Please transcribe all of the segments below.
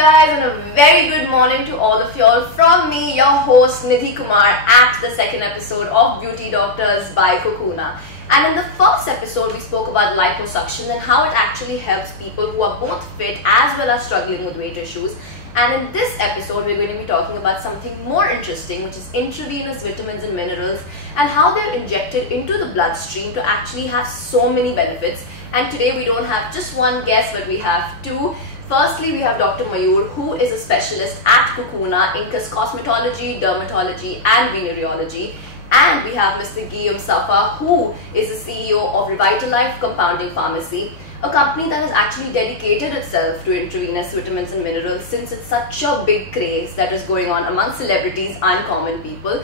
guys, and a very good morning to all of y'all from me, your host Nidhi Kumar, at the second episode of Beauty Doctors by Cocoona. And in the first episode, we spoke about liposuction and how it actually helps people who are both fit as well as struggling with weight issues. And in this episode, we're going to be talking about something more interesting, which is intravenous vitamins and minerals and how they're injected into the bloodstream to actually have so many benefits. And today we don't have just one guest, but we have two. Firstly, we have Dr. Mayur, who is a specialist at Cocoona in cosmetology, dermatology and venereology. And we have Mr. Guillaume Safah, who is the CEO of Revitalife Compounding Pharmacy, a company that has actually dedicated itself to intravenous vitamins and minerals since it's such a big craze that is going on among celebrities and common people.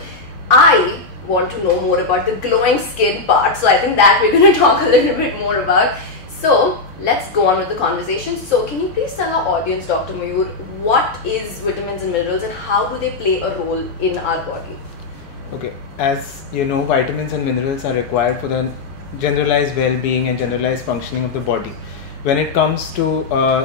I want to know more about the glowing skin part, so I think that we're going to talk a little bit more about. So let's go on with the conversation. So can you please tell our audience, Dr. Mayur, what is vitamins and minerals and how do they play a role in our body? Okay, as you know, vitamins and minerals are required for the generalized well-being and generalized functioning of the body. When it comes to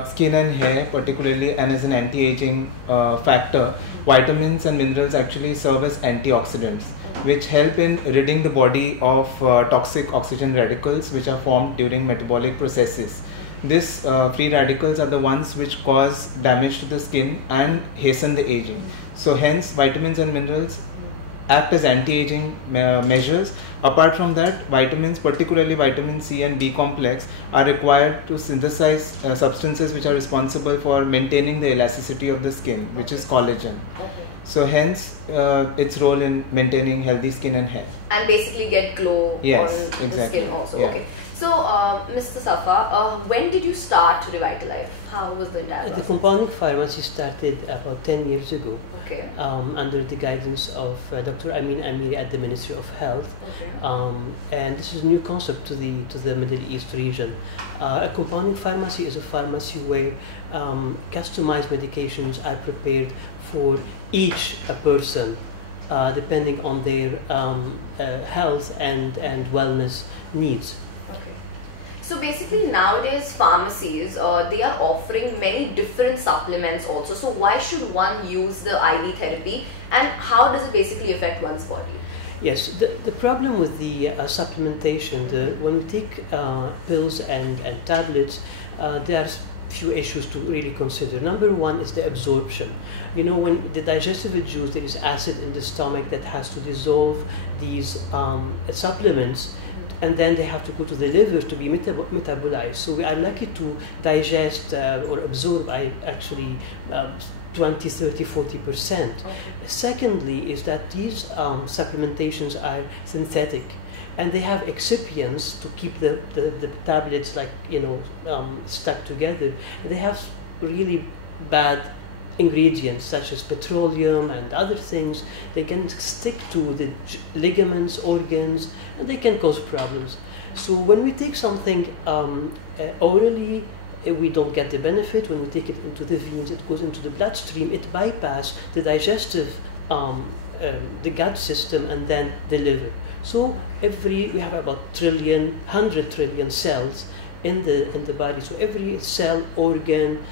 skin and hair particularly, and as an anti-aging factor, vitamins and minerals actually serve as antioxidants, which help in ridding the body of toxic oxygen radicals which are formed during metabolic processes. These free radicals are the ones which cause damage to the skin and hasten the aging. So hence vitamins and minerals act as anti-aging measures. Apart from that, vitamins, particularly vitamin C and B complex, are required to synthesize substances which are responsible for maintaining the elasticity of the skin, which is collagen. So hence its role in maintaining healthy skin and hair. And basically get glow on the skin also. Yeah. Okay. So, Mr. Safah, when did you start Revitalife? How was the entire process? The compounding pharmacy started about 10 years ago. Okay. Under the guidance of Dr. Amin Amiri at the Ministry of Health. Okay. And this is a new concept to the Middle East region. A compounding pharmacy is a pharmacy where customized medications are prepared for each person depending on their health and wellness needs. Okay. So basically nowadays pharmacies, they are offering many different supplements also. So why should one use the IV therapy and how does it basically affect one's body? Yes, the problem with the supplementation, when we take pills and tablets, there are few issues to really consider. Number one is the absorption. You know, when the digestive juice, there is acid in the stomach that has to dissolve these supplements, and then they have to go to the liver to be metabolized. So we are lucky to digest or absorb actually 20, 30, 40%. Okay. Secondly is that these supplementations are synthetic and they have excipients to keep the tablets stuck together. They have really bad ingredients such as petroleum and other things. They can stick to the ligaments, organs, and they can cause problems. So when we take something orally, we don't get the benefit. When we take it into the veins, it goes into the bloodstream, it bypasses the digestive, the gut system, and then the liver. So we have about 100 trillion cells in the body. So every cell, organ,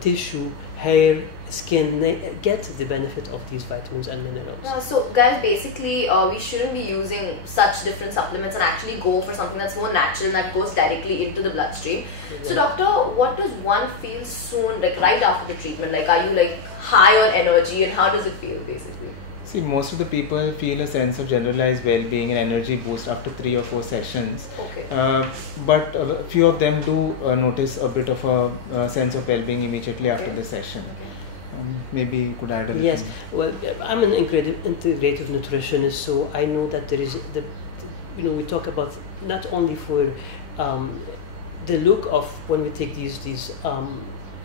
tissue, hair, skin get the benefit of these vitamins and minerals. So guys, basically we shouldn't be using such different supplements and actually go for something that's more natural and that goes directly into the bloodstream. Yeah. So doctor, what does one feel soon, like right after the treatment? Like are you like high on energy and how does it feel basically? See, most of the people feel a sense of generalized well-being and energy boost after 3 or 4 sessions. Okay. But a few of them do notice a bit of a sense of well-being immediately after the session. Okay. Maybe you could add a little. Yes, well, I'm an integrative nutritionist, so I know that there is we talk about not only for the look of when we take these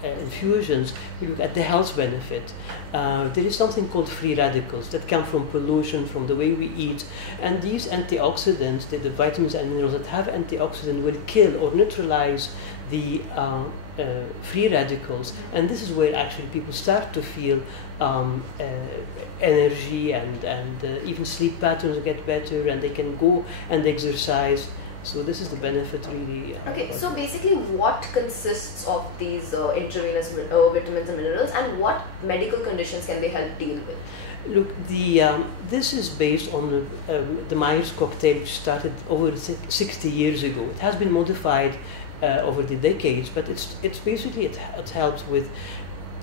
infusions, we look at the health benefit. There is something called free radicals that come from pollution, from the way we eat, and these antioxidants, the vitamins and minerals that have antioxidant, will kill or neutralize the free radicals, and this is where actually people start to feel energy and even sleep patterns get better, and they can go and exercise So this is the benefit really. Okay, so basically what consists of these intravenous vitamins and minerals, and what medical conditions can they help deal with? Look, this is based on the Mayur's cocktail, which started over 60 years ago. It has been modified over the decades, but it's basically it helps with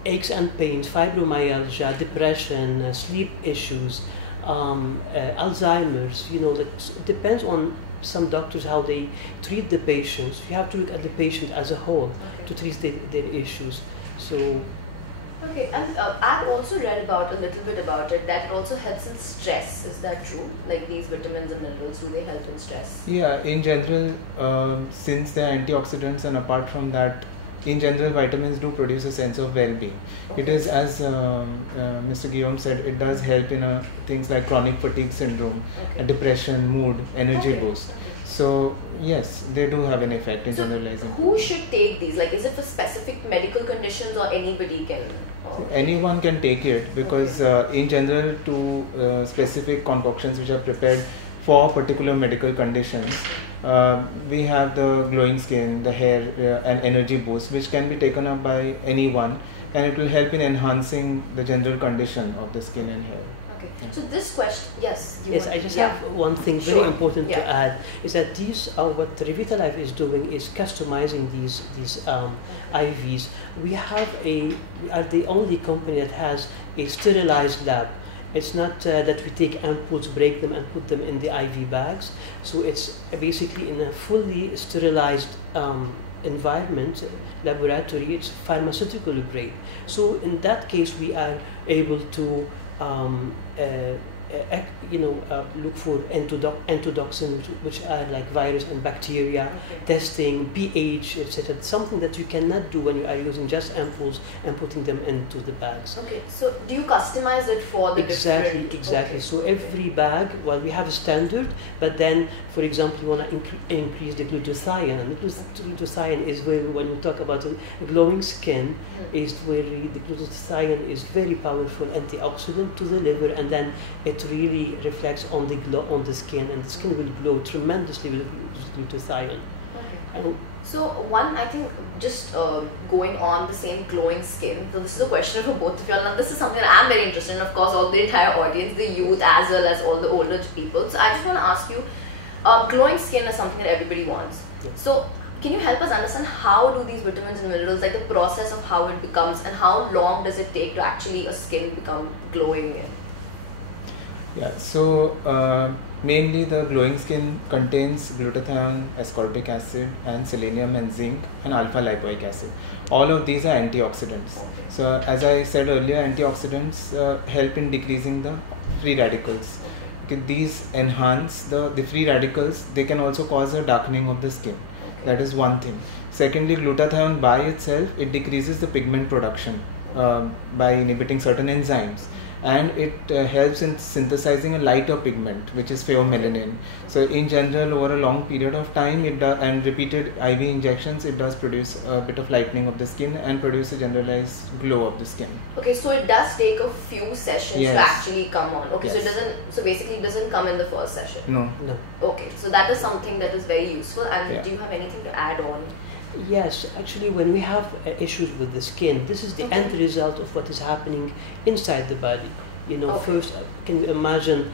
aches and pains, fibromyalgia, depression, sleep issues, Alzheimer's. It depends on some doctors how they treat the patients. You have to look at the patient as a whole to treat their issues. So. Okay, and I've also read about a little bit about it, that it also helps in stress. Is that true? Like these vitamins and minerals, do they help in stress? Yeah, in general, since they're antioxidants, and apart from that, in general, vitamins do produce a sense of well-being. Okay. It is, as Mr. Guillaume said, it does help in things like chronic fatigue syndrome, depression, mood, energy boost. So yes, they do have an effect in generalizing. Who should take these? Like, is it for specific medical conditions, or anybody can? Anyone can take it, because in general, to specific concoctions which are prepared for particular medical conditions, we have the glowing skin, the hair, and energy boost, which can be taken up by anyone, and it will help in enhancing the general condition of the skin and hair. So this question, yes. Yes, I just have one thing very important to add, is that what Revitalife is doing is customizing these IVs. We are the only company that has a sterilized lab. It's not that we take ampoules, break them, and put them in the IV bags. So it's basically in a fully sterilized environment, laboratory. It's pharmaceutical grade. So in that case, we are able to look for endotoxins, which are like virus and bacteria, testing, pH, etc. Something that you cannot do when you are using just ampoules and putting them into the bags. Okay, so do you customize it for the Exactly. Okay. So every bag, we have a standard, but then, for example, you want to increase the glutathione, and the glutathione is where, when we talk about a glowing skin, is where the glutathione is very powerful antioxidant to the liver, and then it really reflects on the skin, and the skin will glow tremendously with glutathione. Okay. So I think just going on the same glowing skin, so this is a question for both of you all. Now this is something that I'm very interested in, of course, all the entire audience, the youth as well as all the older people. So I just want to ask you, glowing skin is something that everybody wants. Yes. So can you help us understand how do these vitamins and minerals, like the process of how it becomes, and how long does it take to actually a skin become glowing? Yeah, so mainly the glowing skin contains glutathione, ascorbic acid, and selenium and zinc, and alpha lipoic acid. All of these are antioxidants. So as I said earlier, antioxidants help in decreasing the free radicals. Okay, these enhance the free radicals. They can also cause a darkening of the skin. That is one thing. Secondly, glutathione by itself, it decreases the pigment production by inhibiting certain enzymes. And it helps in synthesizing a lighter pigment, which is pheomelanin. So in general, over a long period of time, and repeated IV injections, it does produce a bit of lightening of the skin and produce a generalized glow of the skin. Okay, so it does take a few sessions to actually come on. Okay, so basically it doesn't come in the first session. No. Okay, so that is something that is very useful. And do you have anything to add on? Yes, actually, when we have issues with the skin, this is the end result of what is happening inside the body. First, can you imagine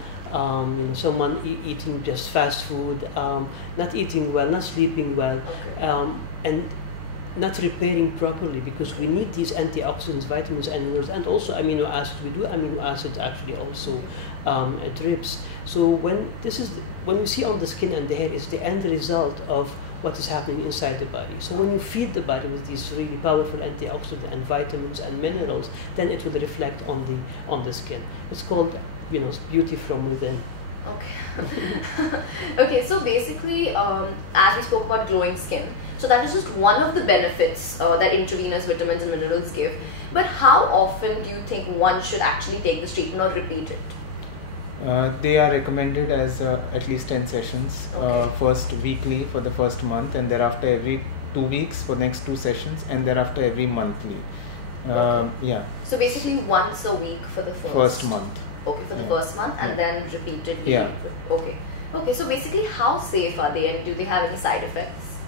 someone eating just fast food, not eating well, not sleeping well, and not repairing properly, because we need these antioxidants, vitamins and minerals, and also amino acids. We do amino acids actually also drips. So when we see on the skin and the hair, is the end result of what is happening inside the body. So when you feed the body with these really powerful antioxidants and vitamins and minerals, then it will reflect on the skin. It's called beauty from within. Okay. Okay, so basically, as we spoke about glowing skin, so that is just one of the benefits that intravenous vitamins and minerals give. But how often do you think one should actually take this treatment or repeat it? They are recommended as at least 10 sessions, first weekly for the first month, and thereafter every 2 weeks for next 2 sessions, and thereafter every monthly. Yeah. So basically once a week for the first month. Okay, for the first month, and then repeatedly. Yeah. Okay. Okay, so basically how safe are they and do they have any side effects?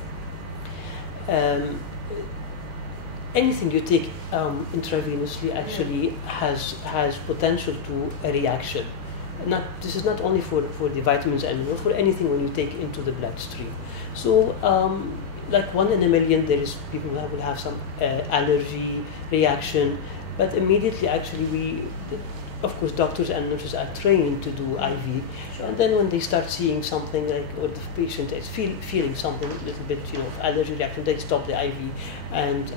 Anything you take intravenously actually has potential to a reaction. This is not only for the vitamins and minerals, for anything when you take into the bloodstream. So like 1 in a million, there is people who will have some allergy reaction, but immediately actually of course doctors and nurses are trained to do IV, and then when they start seeing something like, or the patient is feeling something a little bit, of allergy reaction, they stop the IV and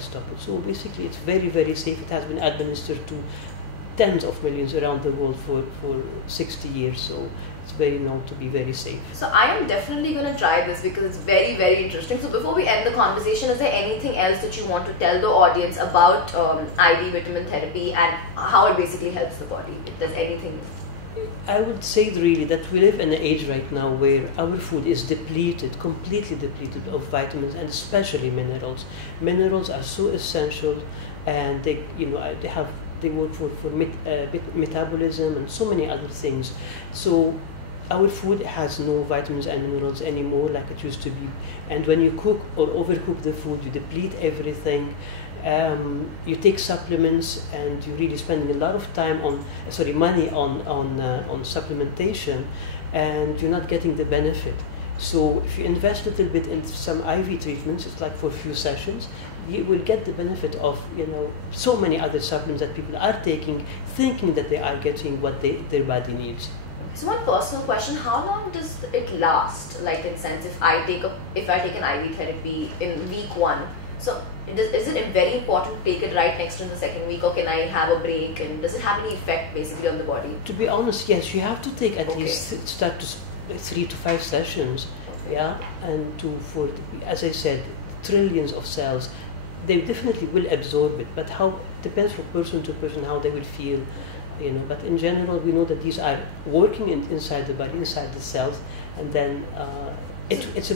stop it. So basically it's very, very safe. It has been administered to tens of millions around the world for 60 years, so it's very known to be very safe. So I am definitely going to try this because it's very, very interesting. So before we end the conversation, is there anything else that you want to tell the audience about IV vitamin therapy and how it basically helps the body, if there's anything? I would say really that we live in an age right now where our food is depleted, completely depleted of vitamins and especially minerals. Minerals are so essential, and they work for metabolism and so many other things. So our food has no vitamins and minerals anymore like it used to be. And when you cook or overcook the food, you deplete everything. You take supplements and you're really spending a lot of money on supplementation, and you're not getting the benefit. So if you invest a little bit in some IV treatments, it's like for a few sessions, you will get the benefit of so many other supplements that people are taking, thinking that they are getting what their body needs. So one personal question: how long does it last? Like in sense, if I take an IV therapy in week 1, so is it very important to take it right next to the second week, or can I have a break? And does it have any effect basically on the body? To be honest, yes, you have to take at least start to 3 to 5 sessions, and as I said, trillions of cells. They definitely will absorb it, but how depends from person to person how they will feel, But in general, we know that these are working inside the body, inside the cells, and then it's a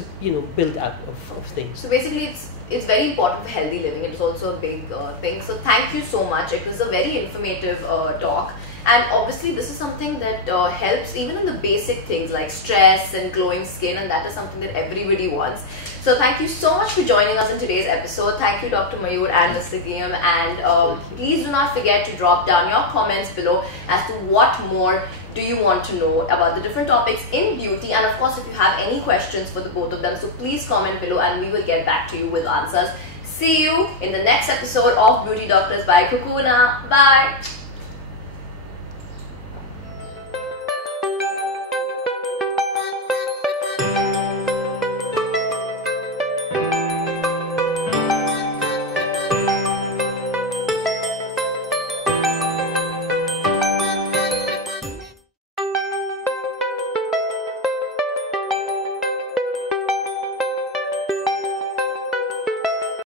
build up of things. So basically, it's very important for healthy living. It's also a big thing. So thank you so much. It was a very informative talk. And obviously this is something that helps even in the basic things like stress and glowing skin, and that is something that everybody wants. So thank you so much for joining us in today's episode. Thank you, Dr. Mayur and Mr. Guillaume, and please do not forget to drop down your comments below as to what more do you want to know about the different topics in beauty, and of course if you have any questions for the both of them, so please comment below and we will get back to you with answers. See you in the next episode of Beauty Doctors by Cocoona. Bye!